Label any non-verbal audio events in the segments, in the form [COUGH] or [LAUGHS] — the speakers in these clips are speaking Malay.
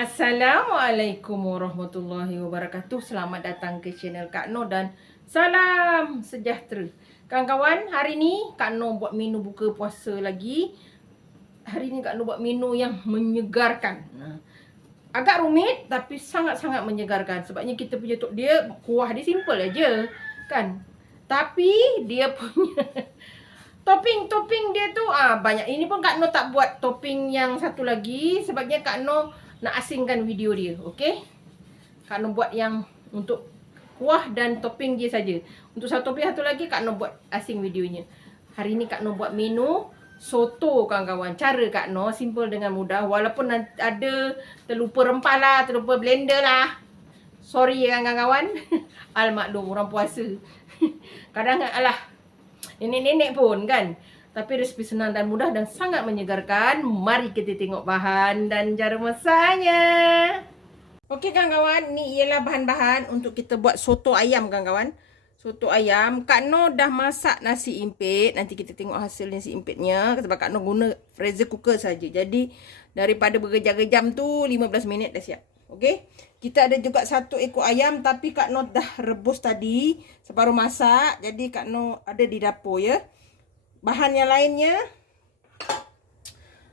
Assalamualaikum warahmatullahi wabarakatuh. Selamat datang ke channel Kak Noh dan salam sejahtera. Kawan-kawan, hari ni Kak Noh buat menu buka puasa lagi. Hari ni Kak Noh buat menu yang menyegarkan. Agak rumit tapi sangat-sangat menyegarkan. Sebabnya kita punya tok dia kuah dia simple aja, kan? Tapi dia punya [LAUGHS] topping-topping dia tu ah banyak. Ini pun Kak Noh tak buat topping yang satu lagi sebabnya Kak Noh nak asingkan video dia. Okey? Kak Noh buat yang untuk kuah dan topping dia saja. Untuk satu topping satu lagi Kak Noh buat asing videonya. Hari ni Kak Noh buat menu soto kawan-kawan. Cara Kak Noh simple dengan mudah walaupun ada terlupa rempah lah, terlupa blender lah. Sorry ya kawan-kawan. [LAUGHS] Al maklum orang puasa. [LAUGHS] Kadang alah nenek-nenek pun kan. Tapi resipi senang dan mudah dan sangat menyegarkan. Mari kita tengok bahan dan cara masaknya. Okey kawan-kawan, ni ialah bahan-bahan untuk kita buat soto ayam kawan-kawan. Soto ayam. Kak Noh dah masak nasi impit. Nanti kita tengok hasil nasi impitnya. Sebab Kak Noh guna freezer cooker saja. Jadi daripada bergejam-gejam tu 15 minit dah siap. Okey. Kita ada juga satu ekor ayam tapi Kak Noh dah rebus tadi. Separuh masak. Jadi Kak Noh ada di dapur ya. Bahan yang lainnya.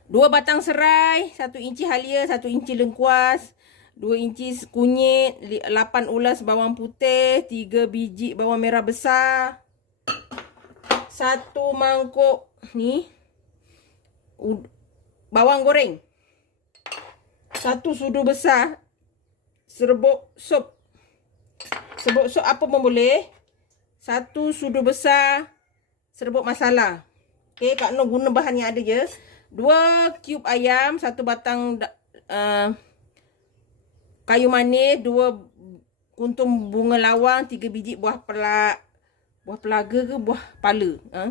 Dua batang serai. Satu inci halia. Satu inci lengkuas. Dua inci kunyit. Lapan ulas bawang putih. Tiga biji bawang merah besar. Satu mangkuk ni. Bawang goreng. Satu sudu besar. Serbuk sup. Serbuk sup apa pun boleh. Satu sudu besar serbuk masala. Okey, Kak Noh guna bahan yang ada je. Dua cube ayam, satu batang uh, kayu manis, dua kuntum bunga lawang, tiga biji buah pelak. Buah pelaga ke buah pala? Ha?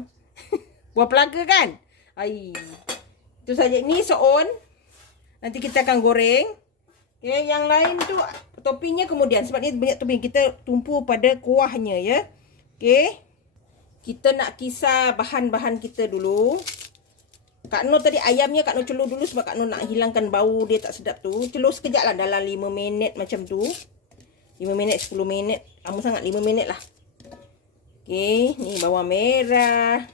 [LAUGHS] buah pelaga kan? Ai. Itu saja. Ni soon. Nanti kita akan goreng. Okay, yang lain tu toppingnya kemudian. Sebab ni banyak topping. Kita tumpu pada kuahnya ya. Okay kita nak kisar bahan-bahan kita dulu. Kak Noh tadi ayamnya Kak Noh celur dulu sebab Kak Noh nak hilangkan bau dia tak sedap tu. Celur sekejap lah dalam 5 minit macam tu. 5 minit, 10 minit. Lama sangat 5 minit lah. Okay, ni bawang merah.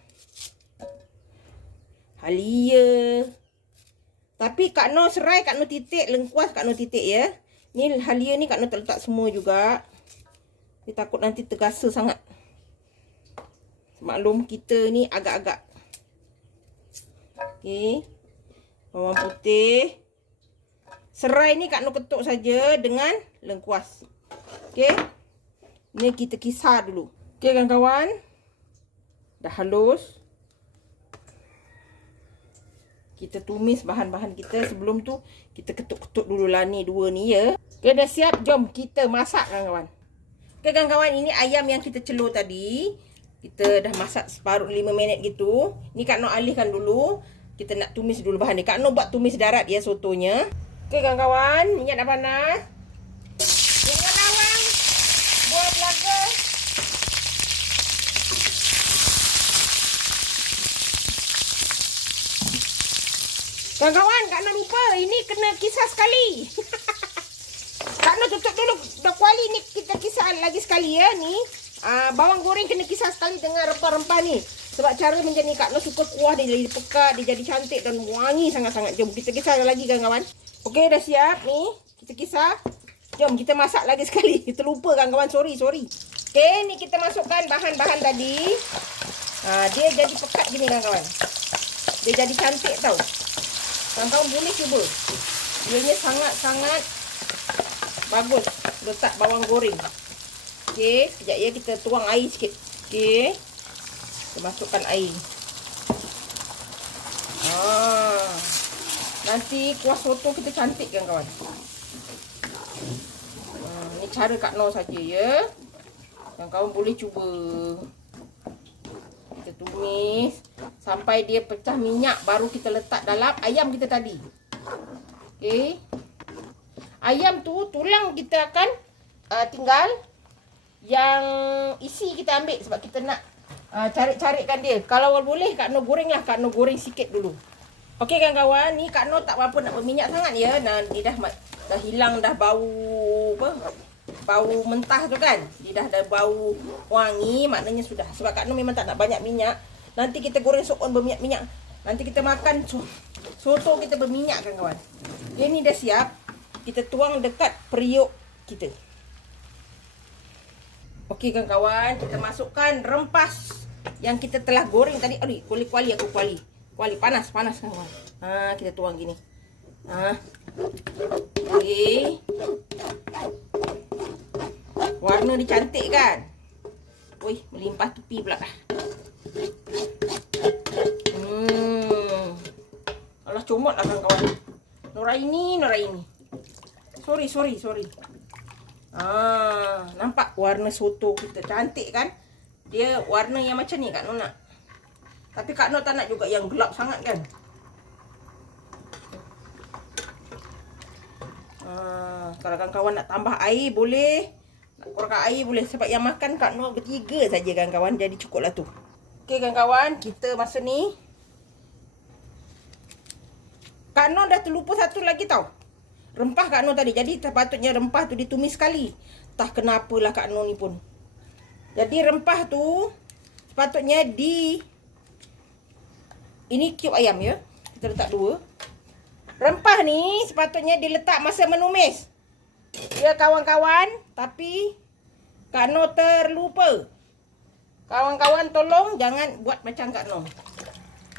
Halia. Tapi Kak Noh serai, Kak Noh titik, lengkuas Kak Noh titik ya. Ni halia ni Kak Noh tak letak semua juga. Dia takut nanti tergasa sangat maklum kita ni agak-agak. Okey. Bawang putih. Serai ni Kak Nur ketuk saja dengan lengkuas. Okey. Ni kita kisar dulu. Okey kawan-kawan. Dah halus. Kita tumis bahan-bahan kita sebelum tu kita ketuk-ketuk dulu lah ni dua ni ya. Okey dah siap. Jom kita masak kawan-kawan. Okey kawan-kawan ini ayam yang kita celur tadi. Kita dah masak separuh 5 minit gitu. Ni Kak Nok alihkan dulu. Kita nak tumis dulu bahan ni. Kak Nok buat tumis darat ya sotonya. Okey kawan-kawan, minyak dah panas. Minyak lawang. Buah pelaga. Kawan-kawan, Kak Nok lupa. Ini kena kisah sekali. [LAUGHS] Kak Nok tutup dulu. Dah kuali ni kita kisah lagi sekali ya ni. Uh, bawang goreng kena kisar sekali dengan rempah-rempah ni. Sebab cara macam ni Kak Noh suka kuah dia jadi pekat, dia jadi cantik dan wangi sangat-sangat. Jom kita kisar lagi kawan-kawan. Okey dah siap ni. Kita kisar. Jom kita masak lagi [LAUGHS] sekali. Kita lupa kawan-kawan. Sorry, sorry. Okey ni kita masukkan bahan-bahan tadi. Uh, dia jadi pekat gini kawan-kawan. Dia jadi cantik tau. Kawan-kawan boleh cuba. Dia sangat-sangat bagus letak bawang goreng. Okey, sekejap ya kita tuang air sikit. Okey. Kita masukkan air. Ah. Nanti kuah soto kita cantik kan kawan. Ah, ni cara Kak Noh saja ya. Yang kawan boleh cuba. Kita tumis sampai dia pecah minyak baru kita letak dalam ayam kita tadi. Okey. Ayam tu tulang kita akan uh, tinggal yang isi kita ambil sebab kita nak uh, cari-carikan dia. Kalau boleh Kak Noh goreng lah. Kak Noh goreng sikit dulu. Okey kawan-kawan, ni Kak Noh tak apa nak berminyak sangat ya. Nah, ni dah dah hilang dah bau apa? Bau mentah tu kan. Dia dah ada bau wangi, maknanya sudah. Sebab Kak Noh memang tak nak banyak minyak. Nanti kita goreng sop on berminyak-minyak. Nanti kita makan soto kita berminyak kan kawan. Dia ni dah siap. Kita tuang dekat periuk kita. Okey kan kawan, kita masukkan rempah yang kita telah goreng tadi. Aduh, kuali-kuali aku kuali. Kuali panas, panas kawan. Ha, kita tuang gini. Ha. Okey. Warna ni cantik kan? Oi, melimpah tepi pula dah. Hmm. Alah comot lah kan kawan. Noraini, Noraini. Sorry, sorry, sorry. Ah, nampak warna soto kita cantik kan? Dia warna yang macam ni Kak Nona. Tapi Kak Nur tak nak juga yang gelap sangat kan. Uh, kalau kawan-kawan nak tambah air boleh. Nak kurangkan air boleh. Sebab yang makan Kak Nur bertiga saja kan kawan. Jadi cukup lah tu. Okey kawan-kawan. Kita masa ni. Kak Nur dah terlupa satu lagi tau. Rempah Kak Nur tadi. Jadi sepatutnya rempah tu ditumis sekali. Tak kenapalah Kak Nur ni pun. Jadi rempah tu sepatutnya di ini cube ayam ya. Kita letak dua. Rempah ni sepatutnya diletak masa menumis. Ya kawan-kawan. Tapi Kak No terlupa. Kawan-kawan tolong jangan buat macam Kak No.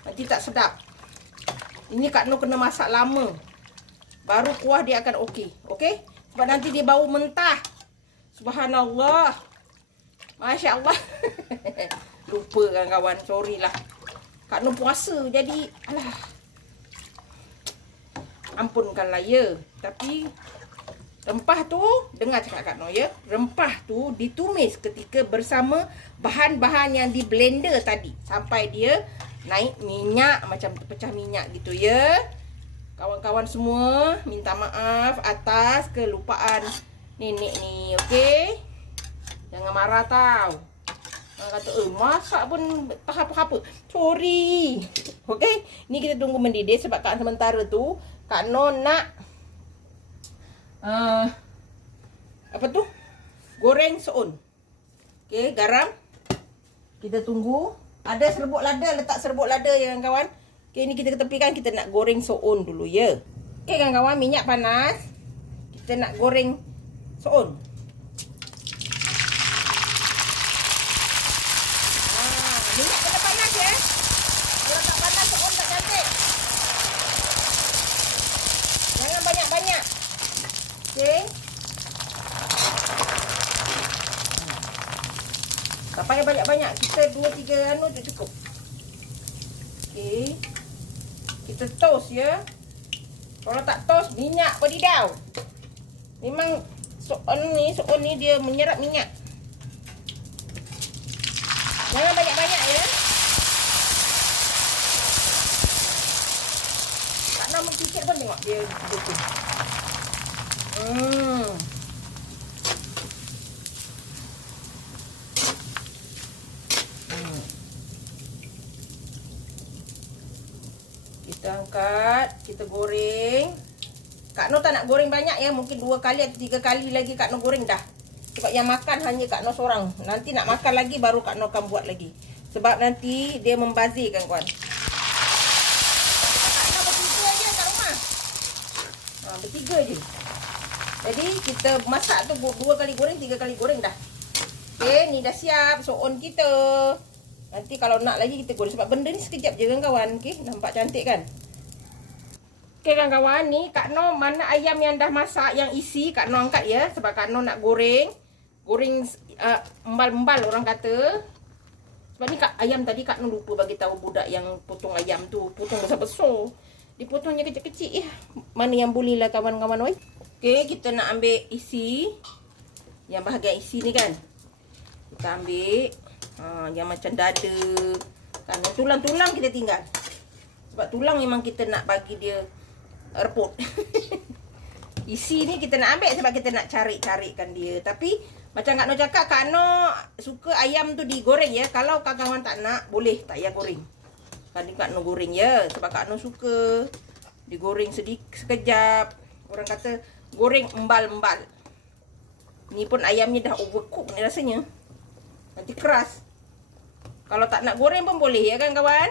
Nanti tak sedap. Ini Kak No kena masak lama. Baru kuah dia akan okey. Okey? Sebab nanti dia bau mentah. Subhanallah. Masya Allah. [LAUGHS] Lupa kan kawan. Sorry lah. Kak Nur puasa jadi alah. Ampunkanlah ya. Tapi rempah tu dengar cakap Kak Nur ya. Rempah tu ditumis ketika bersama bahan-bahan yang di blender tadi sampai dia naik minyak macam terpecah minyak gitu ya. Kawan-kawan semua minta maaf atas kelupaan nenek ni, okey? Jangan marah tau. Orang kata, eh masak pun tak apa-apa. Sorry. Okay. Ni kita tunggu mendidih sebab kat sementara tu, Kak Non nak... Uh, apa tu? Goreng soon. Okay, garam. Kita tunggu. Ada serbuk lada, letak serbuk lada ya kawan. Okay, ni kita ketepikan, kita nak goreng soon dulu ya. Okay kawan-kawan, minyak panas. Kita nak goreng soon. Okey. Tak payah banyak-banyak. Kita dua tiga anu tu cukup. Okey. Kita toast ya. Kalau tak toast, minyak pedidau. Memang soal ni, soal ni dia menyerap minyak. Jangan banyak-banyak ya. Tak nak mencucuk pun tengok dia. Hmm. Kita angkat, kita goreng. Kak No tak nak goreng banyak ya, mungkin dua kali atau tiga kali lagi Kak No goreng dah. Sebab yang makan hanya Kak No seorang. Nanti nak makan lagi baru Kak No akan buat lagi. Sebab nanti dia membazir kan kawan. Kak No bertiga je kat rumah. Ha, bertiga je. Jadi kita masak tu dua kali goreng, tiga kali goreng dah. Okay, ni dah siap soon kita. Nanti kalau nak lagi kita goreng. Sebab benda ni sekejap je kan kawan. Okay, nampak cantik kan? Okay kan kawan, ni Kak No mana ayam yang dah masak, yang isi Kak No angkat ya. Sebab Kak No nak goreng. Goreng uh, embal-embal uh, orang kata. Sebab ni Kak, ayam tadi Kak No lupa bagi tahu budak yang potong ayam tu. Potong besar-besar. Dipotongnya kecil-kecil. Eh, mana yang boleh lah kawan-kawan. Oi. Okey, kita nak ambil isi. Yang bahagian isi ni kan. Kita ambil. Ha, yang macam dada. Kan, tulang-tulang kita tinggal. Sebab tulang memang kita nak bagi dia reput. [LAUGHS] isi ni kita nak ambil sebab kita nak cari-carikan dia. Tapi, macam Kak Noh cakap, Kak Noh suka ayam tu digoreng ya. Kalau kawan-kawan tak nak, boleh tak payah goreng. Tadi Kak Noh goreng ya. Sebab Kak Noh suka digoreng sedikit sekejap. Orang kata goreng embal-embal. Ni pun ayamnya dah overcook ni rasanya. Nanti keras. Kalau tak nak goreng pun boleh ya kan kawan?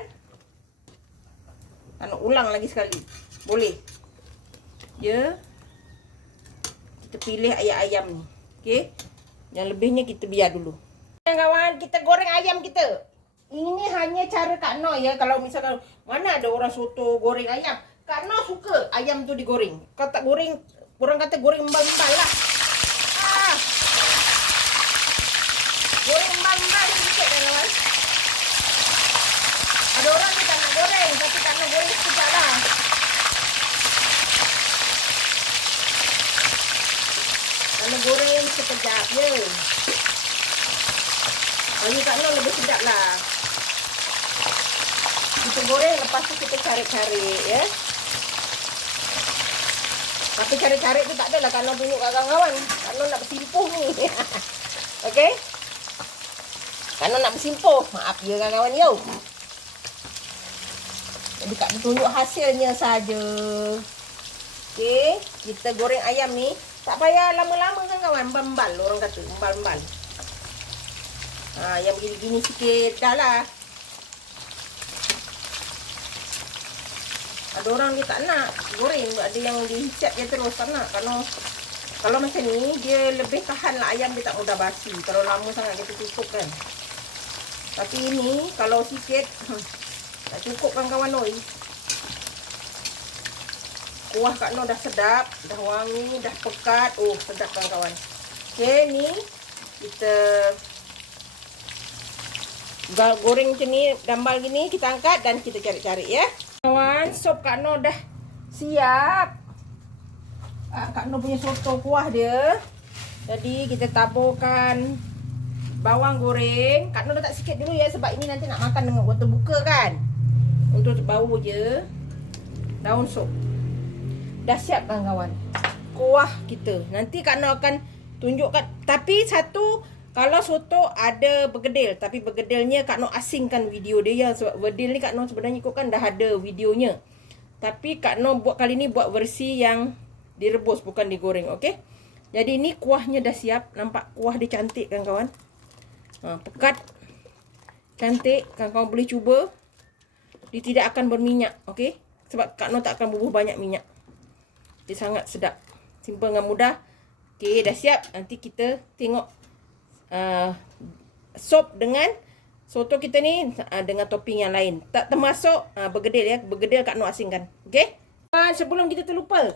Tak nak ulang lagi sekali. Boleh. Ya. Kita pilih ayam-ayam ni. Okey. Yang lebihnya kita biar dulu. Kawan, kita goreng ayam kita. Ini hanya cara Kak Noh ya. Kalau misalkan mana ada orang soto goreng ayam. Kak Noh suka ayam tu digoreng. Kalau tak goreng, orang kata goreng embal-embal lah. Ah. Goreng embal-embal sikit kan kawan. Ada orang dia tak nak goreng. Tapi Kak Noh goreng sekejap lah. Kalau sekejap je. Bagi Kak Noh lebih sedap lah. Kita goreng lepas tu kita carik-carik ya. Tapi carik-carik tu tak adalah tunjuk kat kawan-kawan. Noh nak bersimpuh ni. [LAUGHS] Okey? Noh nak bersimpuh. Maaf ya kawan-kawan yo. Jadi Noh tunjuk hasilnya saja. Okey, kita goreng ayam ni tak payah lama-lama kan kawan. Mbal-mbal orang kata. Mbal-mbal. Ha, yang begini-gini sikit dah lah. Ada orang dia tak nak goreng. Ada yang dihisap dia terus tak nak. Kalau kalau macam ni, dia lebih tahan lah ayam dia tak mudah basi. Kalau lama sangat kita tutup kan. Tapi ini, kalau sikit, tak cukup kan kawan oi. Kuah Kak Noh dah sedap, dah wangi, dah pekat. Oh, sedap kan kawan. Okay, ni kita goreng macam ni, gambal gini, kita angkat dan kita cari-cari ya. Kawan, sop Kak Noh dah siap. Ah, Kak Noh punya soto kuah dia. Jadi kita taburkan bawang goreng. Kak Noh letak sikit dulu ya sebab ini nanti nak makan dengan wortel buka kan. Untuk bau je. Daun sop. Dah siap kan kawan. Kuah kita. Nanti Kak Noh akan tunjukkan. Tapi satu kalau soto ada bergedil tapi bergedilnya Kak Noh asingkan video dia ya sebab bergedil ni Kak Noh sebenarnya ikutkan dah ada videonya. Tapi Kak Noh buat kali ni buat versi yang direbus bukan digoreng, okey? Jadi ni kuahnya dah siap. Nampak kuah dia cantik kan kawan? Ha, pekat. Cantik. Kawan-kawan boleh cuba. Dia tidak akan berminyak, okey? Sebab Kak Noh tak akan bubuh banyak minyak. Dia sangat sedap. Simple dengan mudah. Okey, dah siap. Nanti kita tengok uh, sop dengan soto kita ni uh, dengan topping yang lain. Tak termasuk uh, bergedil ya. Bergedil Kak Noh asingkan. Okey? Uh, sebelum kita terlupa.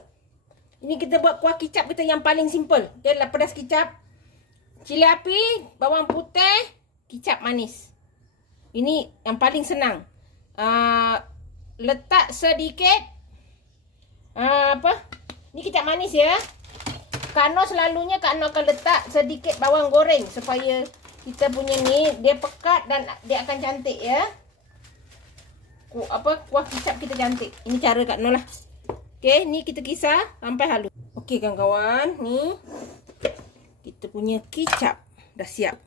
Ini kita buat kuah kicap kita yang paling simple. Okey, lah pedas kicap. Cili api, bawang putih, kicap manis. Ini yang paling senang. Uh, letak sedikit uh, apa? Ni kicap manis ya. Kak Noh selalunya Kak Noh akan letak sedikit bawang goreng supaya kita punya ni dia pekat dan dia akan cantik ya. Ku apa kuah kicap kita cantik. Ini cara Kak Noh lah. Okey, ni kita kisar sampai halus. Okey kawan-kawan, ni kita punya kicap dah siap.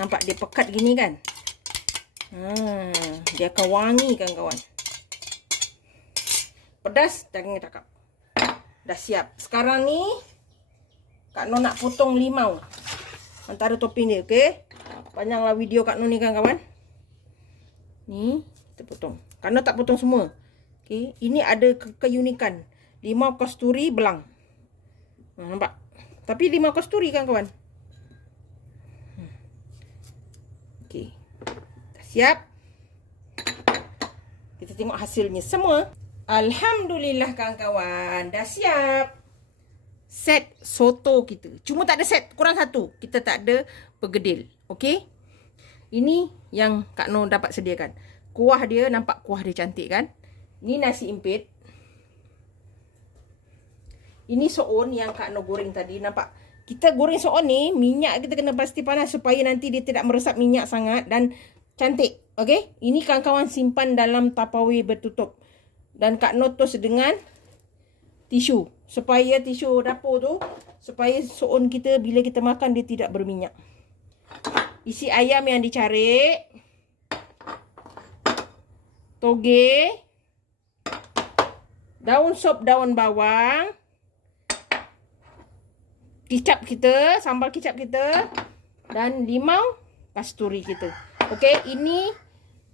Nampak dia pekat gini kan? Hmm, dia akan wangi kan kawan. Pedas jangan cakap. Dah siap. Sekarang ni Kak Noh nak potong limau. Antara topping dia, okey? Panjanglah video Kak Noh ni kan kawan. Ni, kita potong. Kak Noh tak potong semua. Okey, ini ada ke keunikan. Limau kasturi belang. Ha, nampak? Tapi limau kasturi kan kawan? Hmm. Okey. Dah siap. Kita tengok hasilnya semua. Alhamdulillah kawan-kawan. Dah siap set soto kita. Cuma tak ada set kurang satu. Kita tak ada pergedil. Okey? Ini yang Kak Noh dapat sediakan. Kuah dia nampak kuah dia cantik kan? Ini nasi impit. Ini soon yang Kak Noh goreng tadi. Nampak? Kita goreng soon ni, minyak kita kena pasti panas supaya nanti dia tidak meresap minyak sangat dan cantik. Okey? Ini kawan-kawan simpan dalam tapawai bertutup. Dan Kak Noh tos dengan tisu supaya tisu dapur tu supaya soon kita bila kita makan dia tidak berminyak. Isi ayam yang dicari toge, daun sop daun bawang, kicap kita, sambal kicap kita dan limau kasturi kita. Okey, ini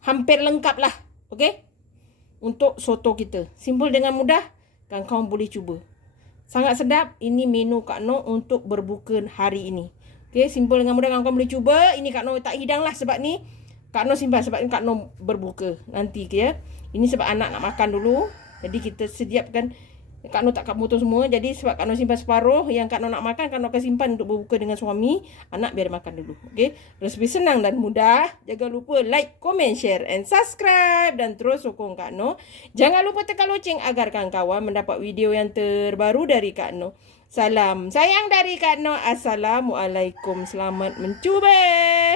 hampir lengkap lah. Okey? Untuk soto kita. Simpel dengan mudah, kan kawan boleh cuba. Sangat sedap. Ini menu Kak Noh untuk berbuka hari ini. Okey, simpel dengan mudah kawan-kawan boleh cuba. Ini Kak Noh tak hidang lah sebab ni Kak Noh simpan sebab ni Kak Noh berbuka nanti ya. Ini sebab anak nak makan dulu. Jadi kita sediakan Kak Noh tak kat motor semua. Jadi sebab Kak Noh simpan separuh. Yang Kak Noh nak makan, Kak Noh akan simpan untuk berbuka dengan suami. Anak biar makan dulu. Okay. Resipi senang dan mudah. Jangan lupa like, comment, share and subscribe. Dan terus sokong Kak Noh. Jangan lupa tekan loceng agar kawan-kawan mendapat video yang terbaru dari Kak Noh. Salam sayang dari Kak Noh. Assalamualaikum. Selamat mencuba.